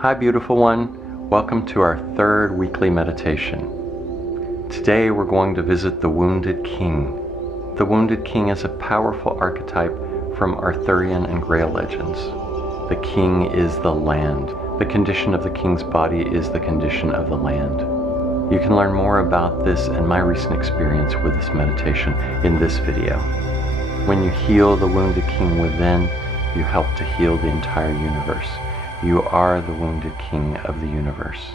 Hi beautiful one, welcome to our third weekly meditation. Today we're going to visit the Wounded King. The Wounded King is a powerful archetype from Arthurian and Grail legends. The king is the land. The condition of the king's body is the condition of the land. You can learn more about this and my recent experience with this meditation in this video. When you heal the Wounded King within, you help to heal the entire universe. You are the Wounded King of the universe.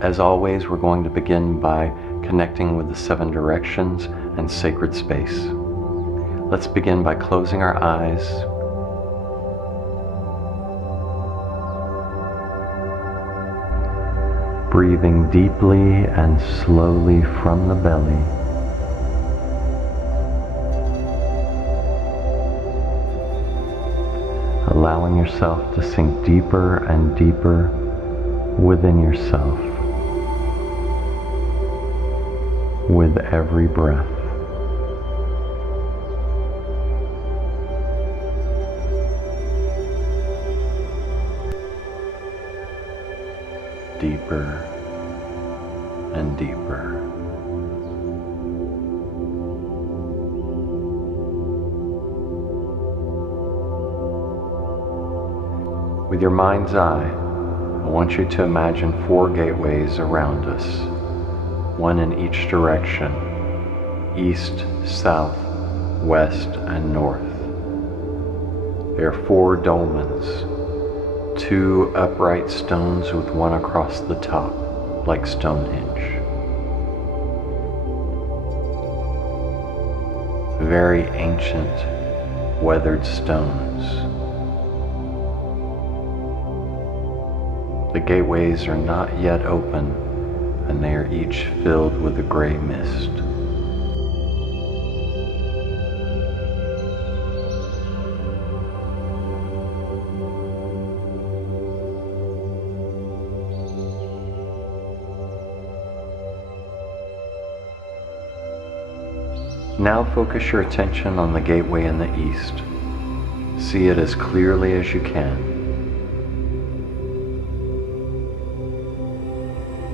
As always, we're going to begin by connecting with the 7 directions and sacred space. Let's begin by closing our eyes. Breathing deeply and slowly from the belly. Allowing yourself to sink deeper and deeper within yourself with every breath. Deeper and deeper. With your mind's eye, I want you to imagine 4 gateways around us, one in each direction, east, south, west, and north. There are 4 dolmens, 2 upright stones with one across the top, like Stonehenge. Very ancient, weathered stones. The gateways are not yet open, and they are each filled with a gray mist. Now focus your attention on the gateway in the east. See it as clearly as you can.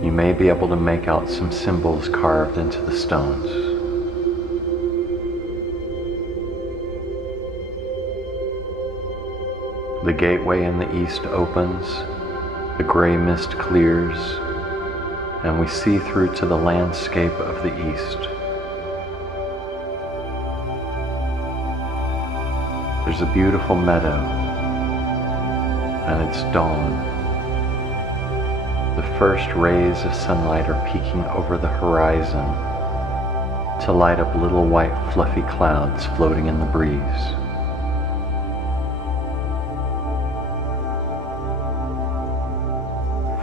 You may be able to make out some symbols carved into the stones. The gateway in the east opens, the gray mist clears, and we see through to the landscape of the east. There's a beautiful meadow, and it's dawn. The first rays of sunlight are peeking over the horizon to light up little white fluffy clouds floating in the breeze.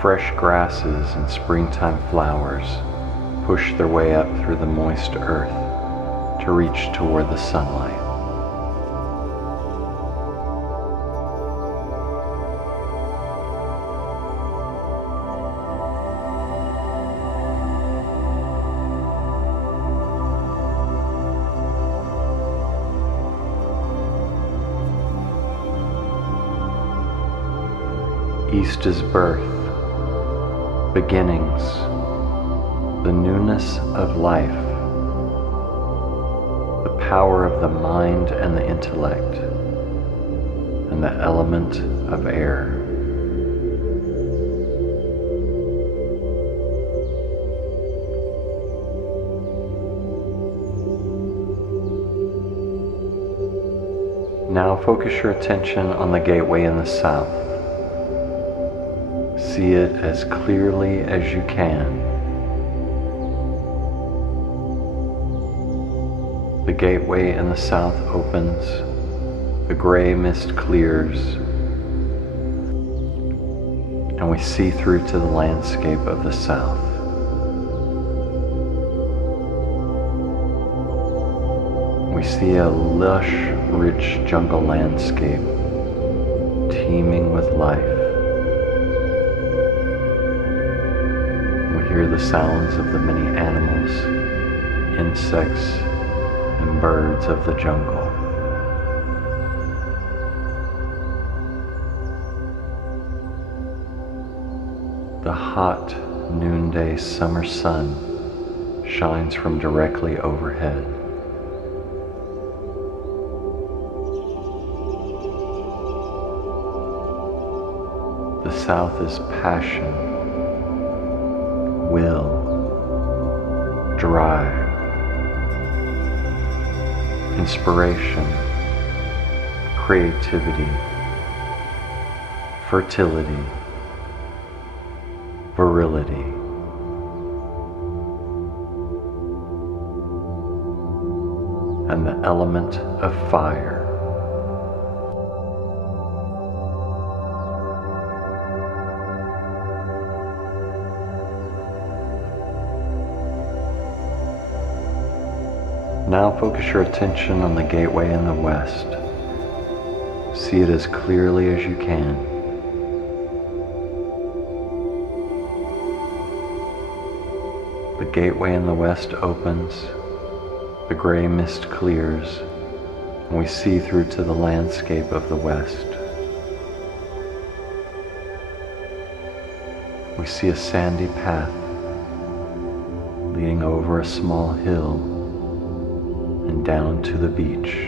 Fresh grasses and springtime flowers push their way up through the moist earth to reach toward the sunlight. East is birth, beginnings, the newness of life, the power of the mind and the intellect, and the element of air. Now focus your attention on the gateway in the south. See it as clearly as you can. The gateway in the south opens, the gray mist clears, and we see through to the landscape of the south. We see a lush, rich jungle landscape teeming with life. Hear the sounds of the many animals, insects, and birds of the jungle. The hot noonday summer sun shines from directly overhead. The south is passion, will, drive, inspiration, creativity, fertility, virility. And the element of fire. Now focus your attention on the gateway in the west. See it as clearly as you can. The gateway in the west opens, the gray mist clears, and we see through to the landscape of the west. We see a sandy path leading over a small hill and down to the beach.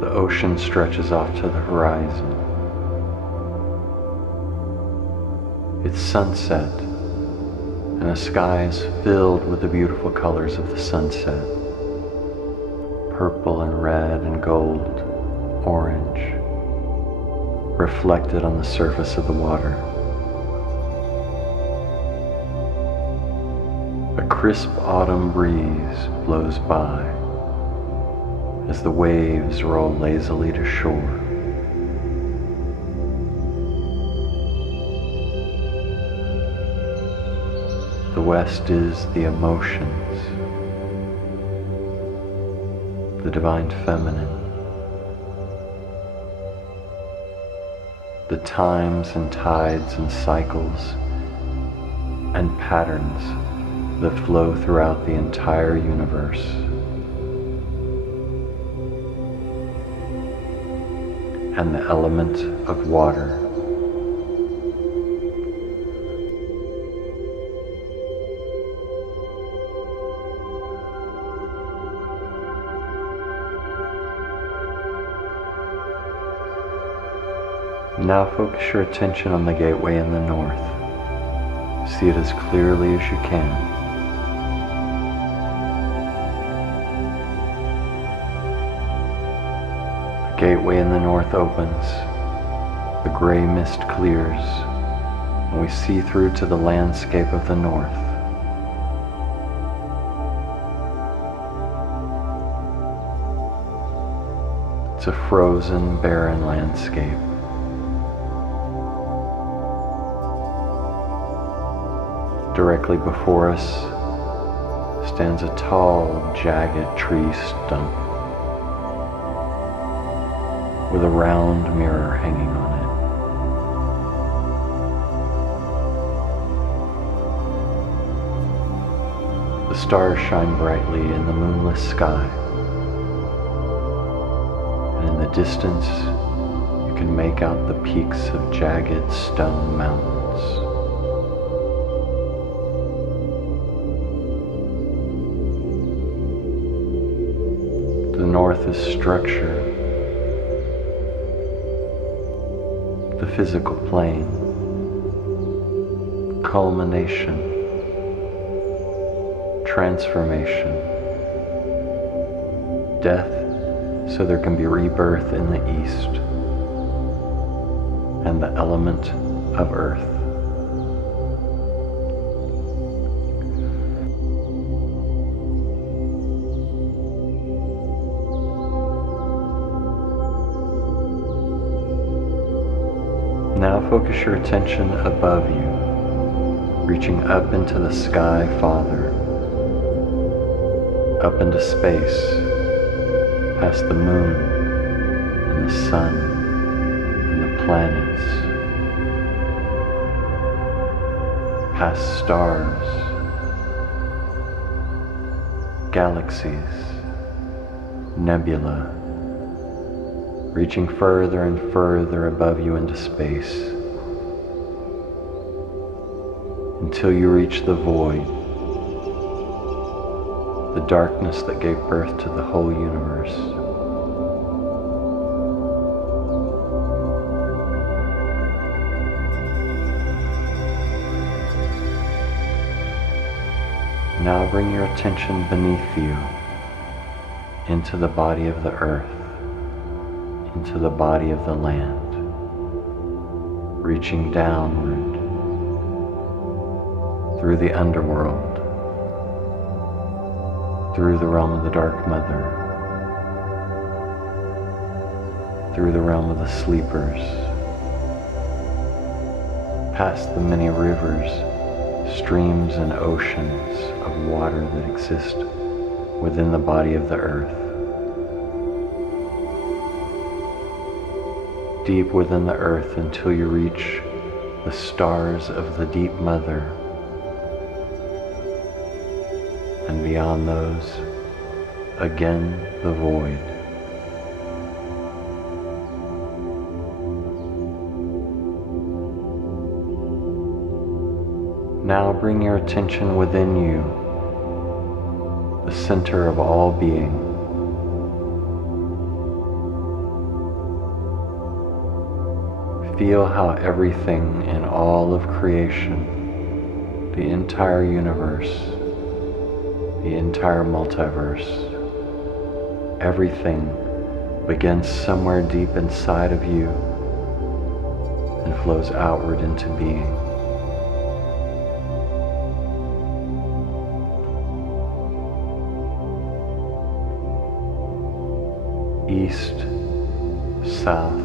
The ocean stretches off to the horizon. It's sunset, and the sky is filled with the beautiful colors of the sunset. Purple and red and gold, orange, reflected on the surface of the water. A crisp autumn breeze blows by as the waves roll lazily to shore. The west is the emotions, the divine feminine, the times and tides and cycles and patterns that flow throughout the entire universe. And the element of water. Now focus your attention on the gateway in the north. See it as clearly as you can. The gateway in the north opens, the gray mist clears, and we see through to the landscape of the north. It's a frozen, barren landscape. Directly before us stands a tall, jagged tree stump with a round mirror hanging on it. The stars shine brightly in the moonless sky, and in the distance you can make out the peaks of jagged stone mountains. The north is structure, the physical plane, culmination, transformation, death so there can be rebirth in the east, and the element of earth. Now focus your attention above you, reaching up into the sky farther, up into space, past the moon and the sun and the planets, past stars, galaxies, nebula, reaching further and further above you into space, until you reach the void, the darkness that gave birth to the whole universe. Now bring your attention beneath you, into the body of the earth, into the body of the land, reaching downward through the underworld, through the realm of the Dark Mother, through the realm of the sleepers, past the many rivers, streams and oceans of water that exist within the body of the earth. Deep within the earth until you reach the stars of the deep mother, and beyond those, again the void. Now bring your attention within you, the center of all being. Feel how everything in all of creation, the entire universe, the entire multiverse, everything begins somewhere deep inside of you and flows outward into being. East, south,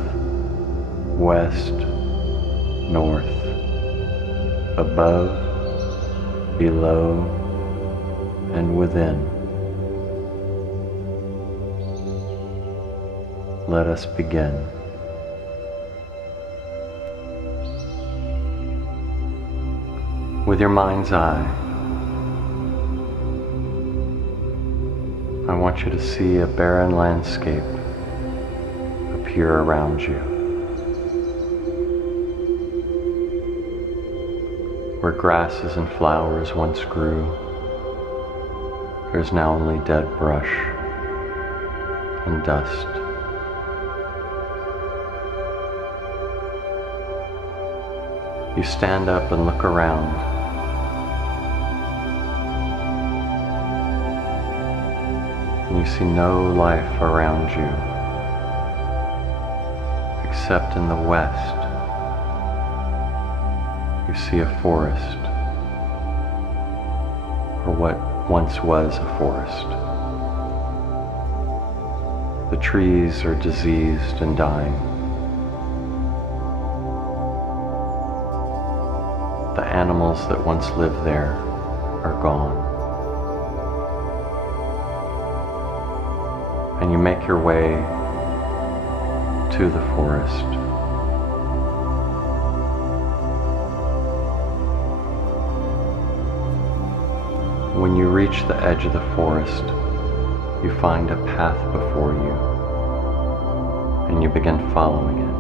west, north, above, below, and within. Let us begin. With your mind's eye, I want you to see a barren landscape appear around you, where grasses and flowers once grew. There's now only dead brush and dust. You stand up and look around. And you see no life around you, except in the west. You see a forest, or what once was a forest. The trees are diseased and dying. The animals that once lived there are gone. And you make your way to the forest. When you reach the edge of the forest, you find a path before you, and you begin following it,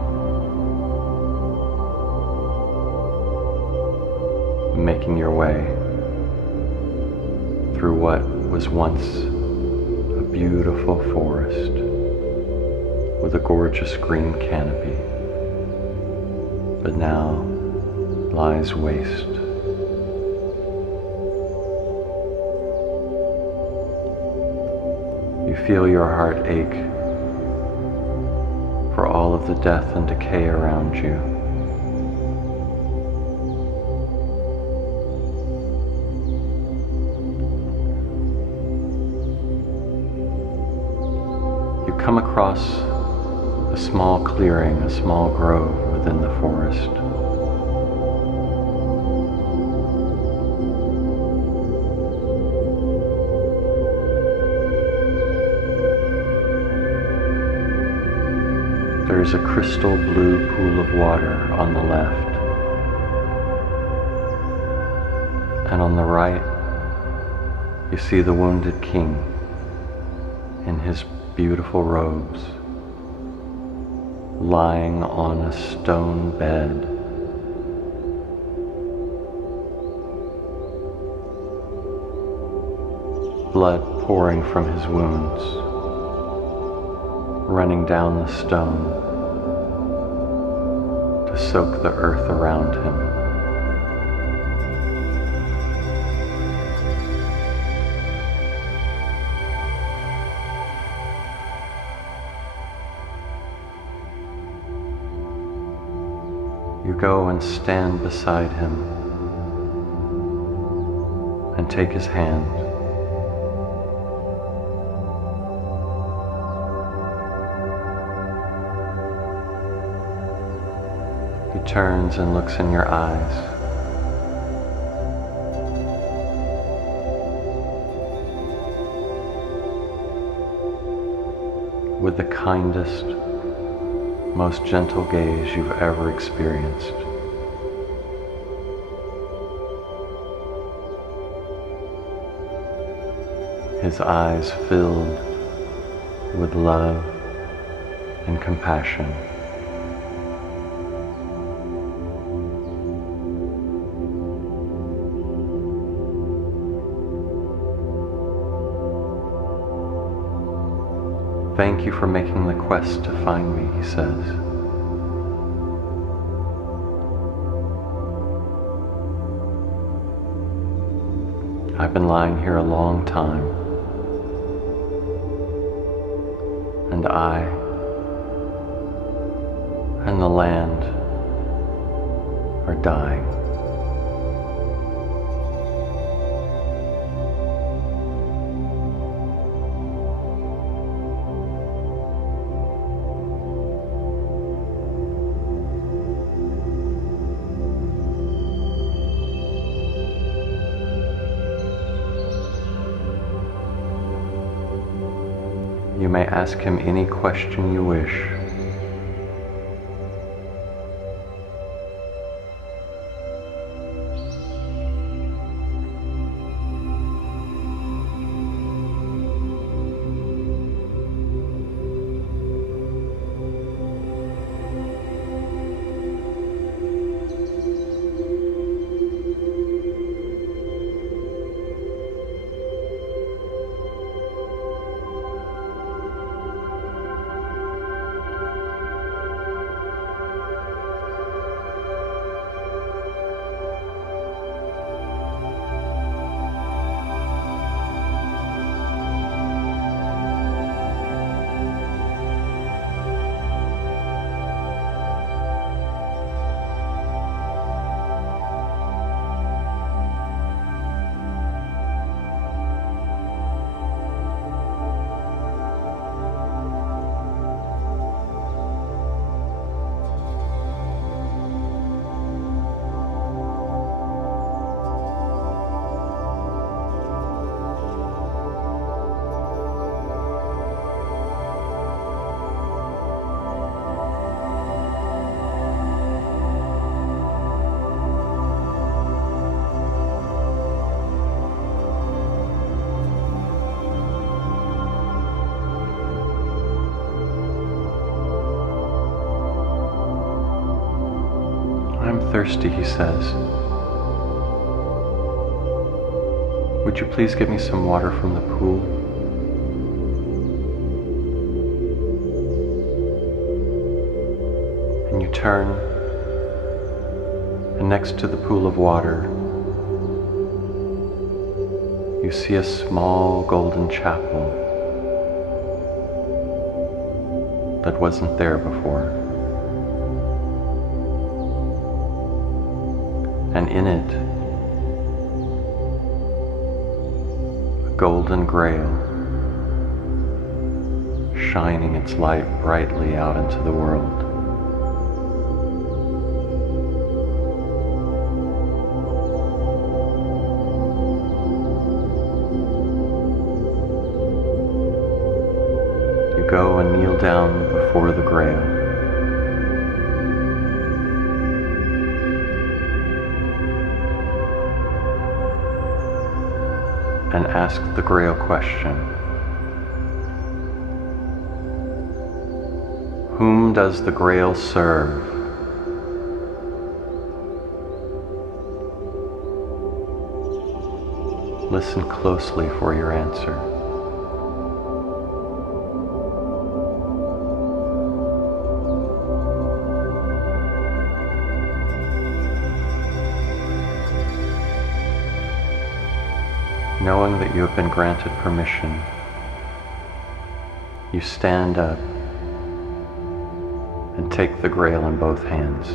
making your way through what was once a beautiful forest with a gorgeous green canopy, but now lies waste. You feel your heart ache for all of the death and decay around you. You come across a small clearing, a small grove within the forest. There is a crystal blue pool of water on the left, and on the right you see the wounded king in his beautiful robes, lying on a stone bed. Blood pouring from his wounds, running down the stone to soak the earth around him. You go and stand beside him and take his hand. He turns and looks in your eyes. With the kindest, most gentle gaze you've ever experienced. His eyes filled with love and compassion. Thank you for making the quest to find me, he says. I've been lying here a long time, and I and the land are dying. You may ask him any question you wish. I'm thirsty, he says. Would you please get me some water from the pool? And you turn, and next to the pool of water, you see a small golden chapel that wasn't there before. And in it, a golden grail, shining its light brightly out into the world. You go and kneel down before the grail. And ask the Grail question. Whom does the Grail serve? Listen closely for your answer. Knowing that you have been granted permission, you stand up and take the Grail in both hands.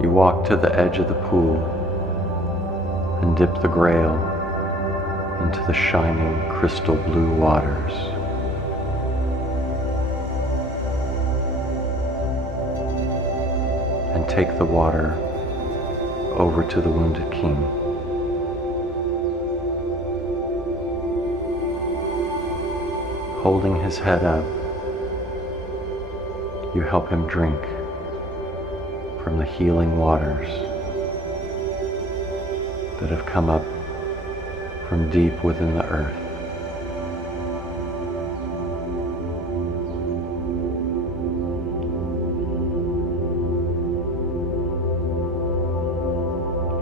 You walk to the edge of the pool and dip the Grail into the shining crystal blue waters. And take the water over to the wounded king. Holding his head up, you help him drink from the healing waters that have come up from deep within the earth.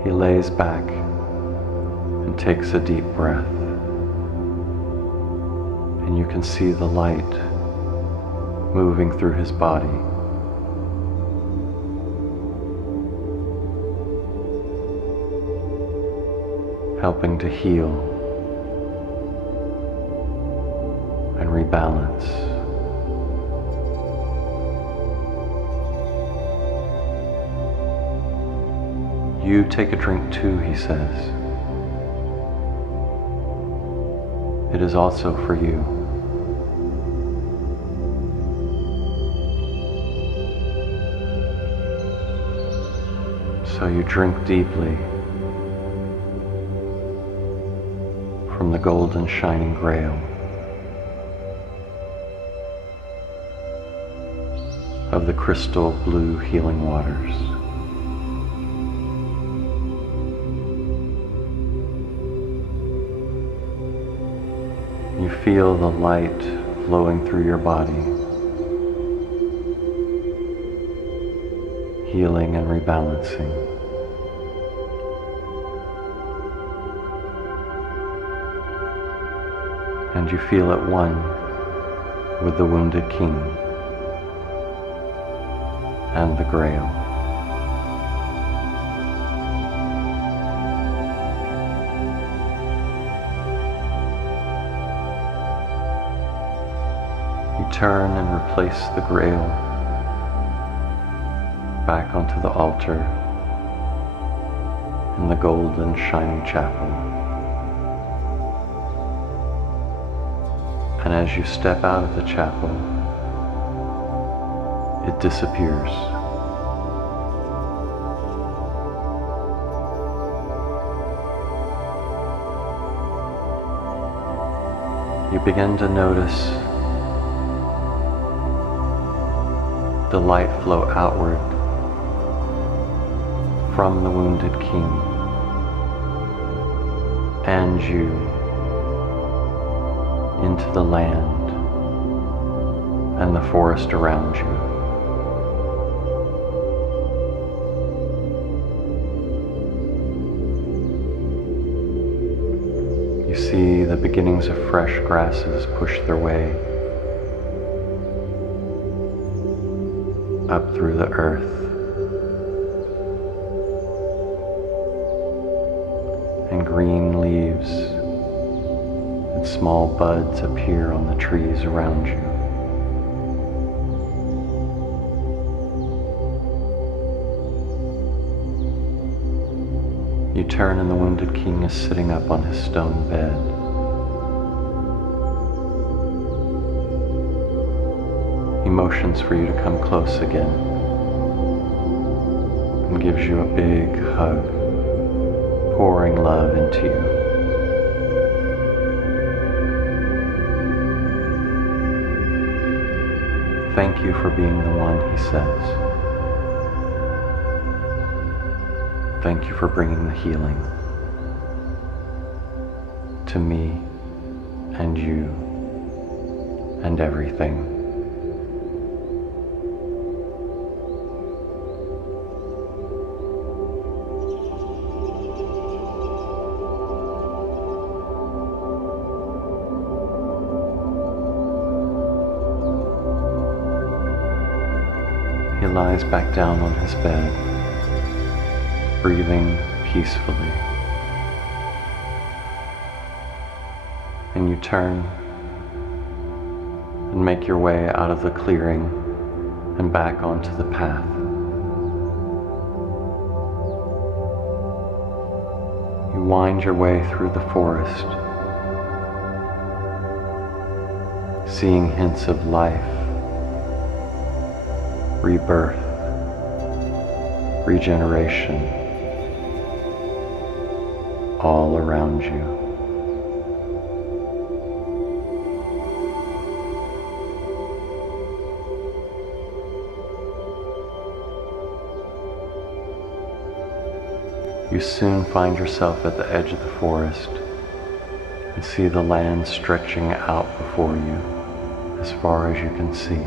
He lays back and takes a deep breath, and you can see the light moving through his body. Helping to heal and rebalance. You take a drink too, he says. It is also for you. So you drink deeply from the golden shining Grail of the crystal blue healing waters. You feel the light flowing through your body, healing and rebalancing. And you feel at one with the wounded king and the Grail. You turn and replace the Grail back onto the altar in the golden shining chapel. And as you step out of the chapel, it disappears. You begin to notice the light flow outward from the wounded king and you into the land and the forest around you. You see the beginnings of fresh grasses push their way up through the earth, and green leaves and small buds appear on the trees around you. You turn and the wounded king is sitting up on his stone bed. He motions for you to come close again and gives you a big hug, pouring love into you. Thank you for being the one, he says. Thank you for bringing the healing to me and you and everything. He lies back down on his bed, breathing peacefully. And you turn and make your way out of the clearing and back onto the path. You wind your way through the forest, seeing hints of life, rebirth, regeneration, all around you. You soon find yourself at the edge of the forest and see the land stretching out before you as far as you can see.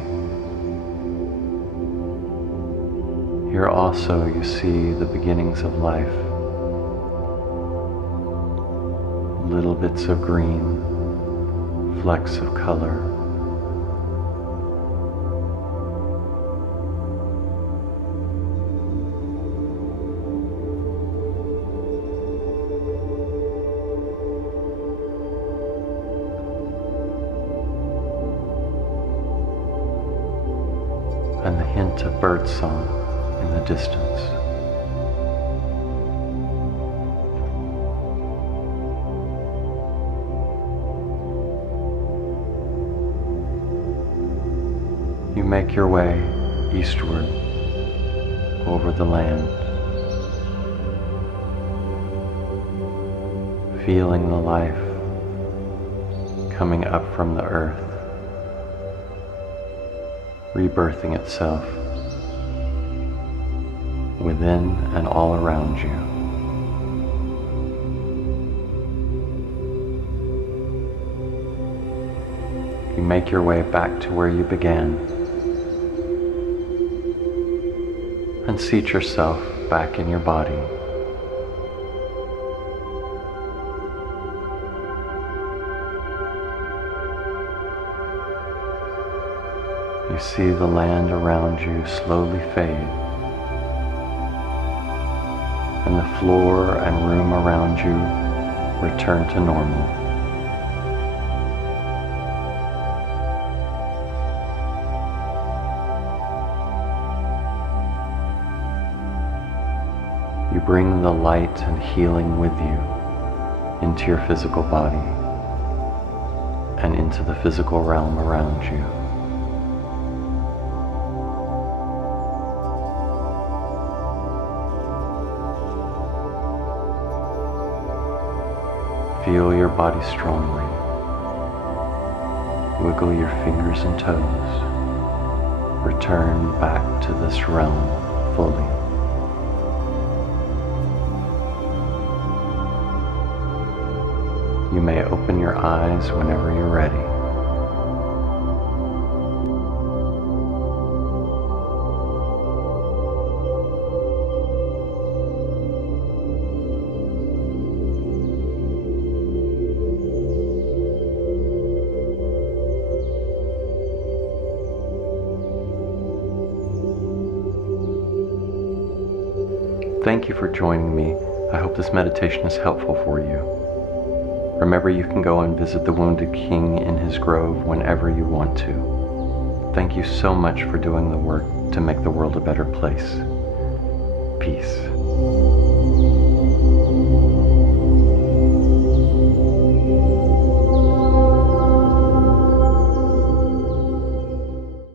Here also you see the beginnings of life, little bits of green, flecks of color. And the hint of birdsong in the distance. You make your way eastward over the land, feeling the life coming up from the earth, rebirthing itself within and all around you. You make your way back to where you began and seat yourself back in your body. You see the land around you slowly fade, and the floor and room around you return to normal. You bring the light and healing with you into your physical body and into the physical realm around you. Feel your body strongly. Wiggle your fingers and toes. Return back to this realm fully. You may open your eyes whenever you're ready. Thank you for joining me. I hope this meditation is helpful for you. Remember, you can go and visit the Wounded King in his grove whenever you want to. Thank you so much for doing the work to make the world a better place. Peace.